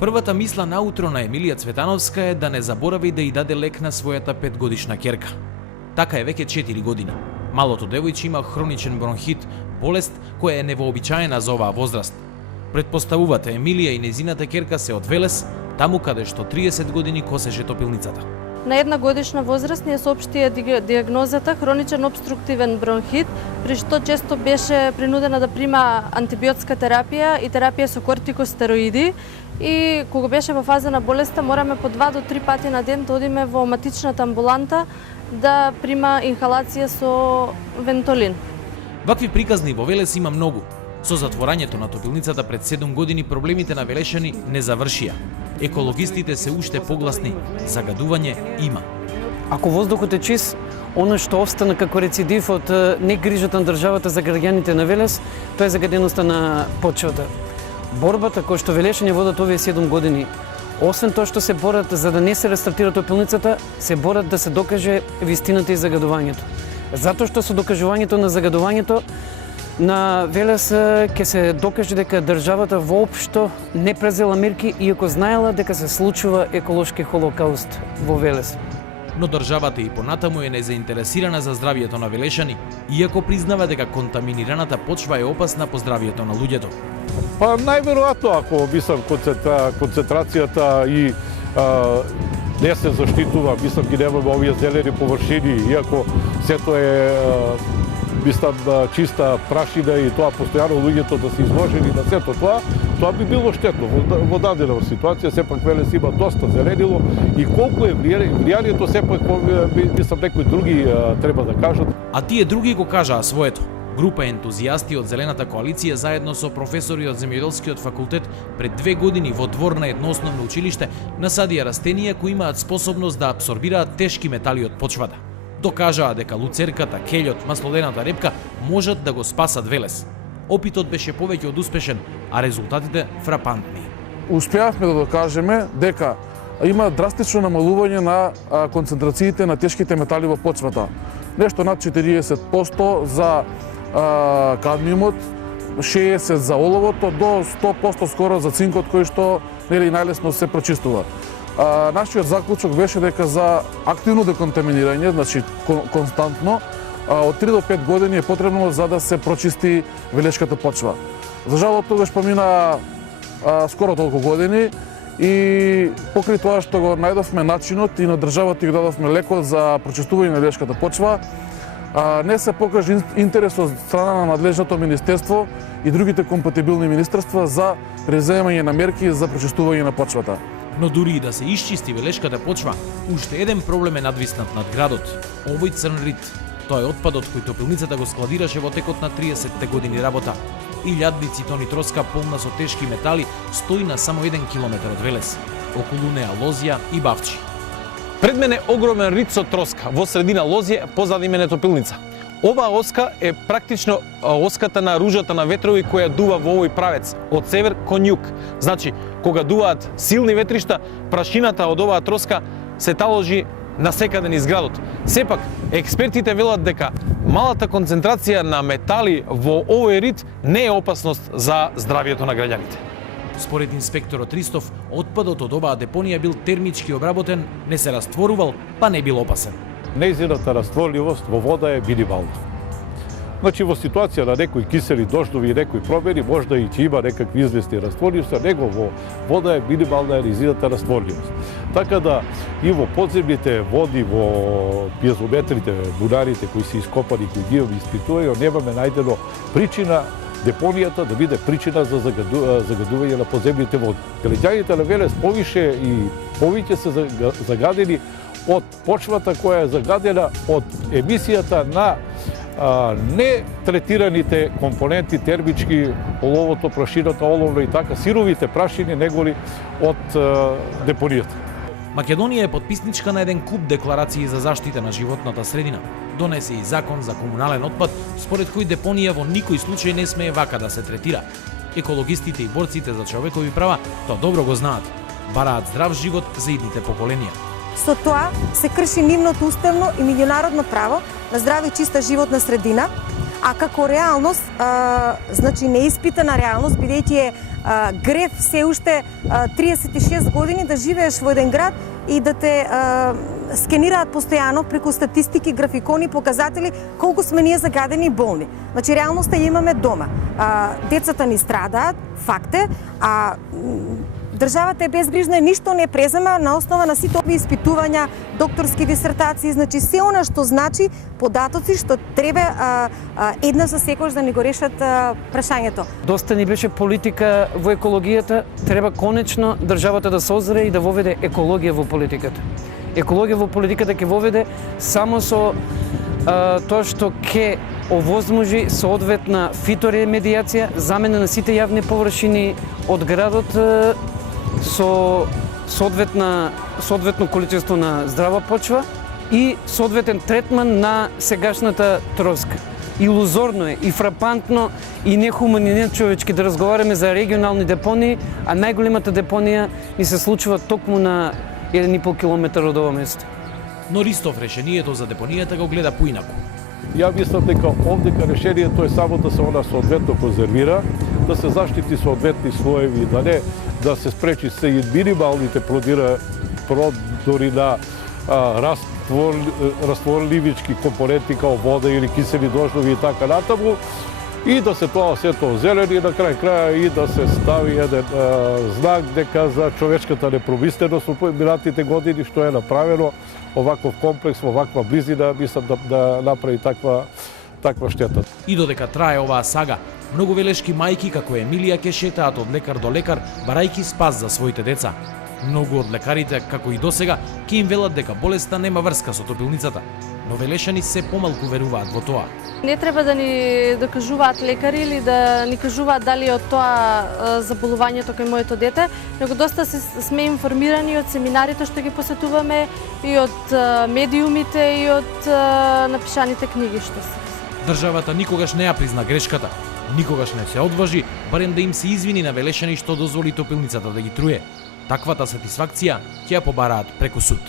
Првата мисла наутро на Емилија Цветановска е да не заборави да ја даде лек на својата 5-годишна ќерка. Така е веќе 4 години. Малото девојче има хроничен бронхит, болест која е невообичаена за оваа возраст. Предпоставувате Емилија и незината ќерка се од Велес, таму каде што 30 години косеше топилницата. На 1 годишна возраст ни соопштија диагнозата хроничен обструктивен бронхит, при што често беше принудена да прима антибиотска терапија и терапија со кортикостероиди. И кога беше во фаза на болеста, мораме по 2 до 3 пати на ден да одиме во матичната амбуланта да прима инхалација со вентолин. Вакви приказни во Велес има многу. Со затворањето на топилницата пред 7 години проблемите на велешани не завршија. Екологистите се уште погласни, загадување има. Ако воздухот е чист, оно што остана како рецидив од негрижата на државата за граѓаните на Велес, тоа е загаденоста на почвата. Борбата која што велешани водат овие 7 години, освен тоа што се борат за да не се рестартира топилницата, се борат да се докаже вистината и загадувањето. Затоа што со докажувањето на загадувањето на Велес ќе се докаже дека државата воопшто не презела мерки, иако знаела дека се случува еколошки холокауст во Велес. Но државата и понатаму е незаинтересирана за здравието на велешани, иако признава дека контаминираната почва е опасна по здравието на луѓето. Па најверојатно, ако мислам концентрацијата и не се заштитува, мислам ги немаме овие зелени површини, иако сето е мислам чиста прашина и тоа постојано луѓето да се изложени на сето тоа би било штетно. Во дадена ситуација сепак Велес има доста зеленило и колку е влијанието сепак мислам некои други треба да кажат. А тие други го кажаа своето. Група ентузијасти од Зелената коалиција заедно со професори од Земјоделскиот факултет пред 2 години во двор на едно основно училиште насадија растенија кои имаат способност да апсорбираат тешки метали од почвата. Докажаа дека луцерката, келјот, маслодената репка можат да го спасат Велес. Опитот беше повеќе од успешен, а резултатите фрапантни. Успеавме да докажеме дека има драстично намалување на концентрациите на тешките метали во почвата. Нешто над 40% за кадмиумот, 60% за оловото, до 100% скоро за цинкот, кој што најлесно се прочистува. Нашиот заклучок беше дека за активно деконтаминирање, значи константно, од 3 до 5 години е потребно за да се прочисти велешката почва. За жал, тогаш помина скоро толку години и покрај тоа што го најдовме начинот и на државата ја дадовме лекот за прочистување на велешката почва, не се покажа интерес од страна на надлежното министерство и другите компатибилни министерства за преземање на мерки за прочистување на почвата. Но дури и да се исчисти велешката почва, уште еден проблем е надвиснат над градот. Овој црн рит. Тоа е отпадот кој топилницата го складираше во текот на 30 години работа. Илјадници тони троска полна со тешки метали стои на само 1 километар од Велес. Околу неа лозја и бавчи. Пред мене огромен рит со троска, во средина лозје, позади мене топилница. Оваа оска е практично оската на ружата на ветрови која дува во овој правец, од север кон југ. Значи, кога дуваат силни ветришта, прашината од оваа троска се таложи насекаде низ градот. Сепак, експертите велат дека малата концентрација на метали во овој рит не е опасност за здравието на граѓаните. Според инспекторот Ристов, отпадот од оваа депонија бил термички обработен, не се растворувал, па не бил опасен. Нејзината растворливост во вода е минимална. Значи, во ситуација на некои кисели дождови и некои промени, можда и ќе има некакви известни растворливости, него во вода е минимална нејзината растворливост. Така да и во подземните води, во пиезометрите, бунарите кои се ископани, кои ги испитувају, немаме најдено причина депонијата да биде причина за загадување на подземните води. Граѓаните на Велес повише и повеќе се загадени од почвата која е загадена од емисијата на нетретираните компоненти термички, оловото, прашината, оловно и така, сировите прашини неголи од депонијата. Македонија е подписничка на еден куп декларации за заштита на животната средина. Донесе и закон за комунален отпад, според кој депонија во никој случај не смее вака да се третира. Екологистите и борците за човекови права тоа добро го знаат. Бараат здрав живот за идните поколенија. Со тоа се крши нивното уставно и меѓународно право на здрава и чиста животна средина, а како реалност, значи неиспитана реалност, бидејќи е грев се уште 36 години да живееш во еден град и да те скенираат постојано преку статистики, графикони, показатели колку сме ние загадени и болни. Значи реалноста ја имаме дома. Децата ни страдаат, факт е, а државата е безгрижна и ништо не презема на основа на сите овие испитувања, докторски дисертации, значи се она што значи податоци што треба една за секојаш да ни го решат прашањето. Доста ни беше политика во екологијата, треба конечно државата да се озре и да воведе екологија во политиката. Екологија во политиката ќе воведе само со тоа што ќе овозможи соодветна фиторемедијација, замена на сите јавни површини од градот со соодветно количество на здрава почва и соодветен третман на сегашната троска. Илузорно е и фрапантно и нехумано и нечовечки да разговараме за регионални депонии, а најголемата депонија ни се случува токму на 1,5 километар од ова место. Но Ристов решението за депонијата го гледа поинаку. Ја мислам дека овдека решението е само да се она соодветно конзервира, да се заштити соодветни слоеви и да се спречи се и минималните продори на растворливички компоненти као вода или кисели дождови и така натаму, и да се тоа сето зелени на крај и да се стави еден знак дека за човечката непромисленост во минатите години што е направено оваков комплекс, во ваква близина, мислам да направи таква штета. И додека трае оваа сага, многу велешки мајки како Емилија ќе шетаат од лекар до лекар, барајки спас за своите деца. Многу од лекарите, како и досега, ќе им велат дека болеста нема врска со топилницата, но велешани се помалку веруваат во тоа. Не треба да ни докажуваат лекари или да ни кажуваат дали од тоа заболувањето кај моето дете, него доста сме информирани од семинарите што ги посетуваме и од медиумите и од напишаните книги што се. Државата никогаш не ја призна грешката, никогаш не се одважи, барем да им се извини на велешани што дозволи топилницата да ги труе. Таквата сатисфакција ќе ја побараат преку суд.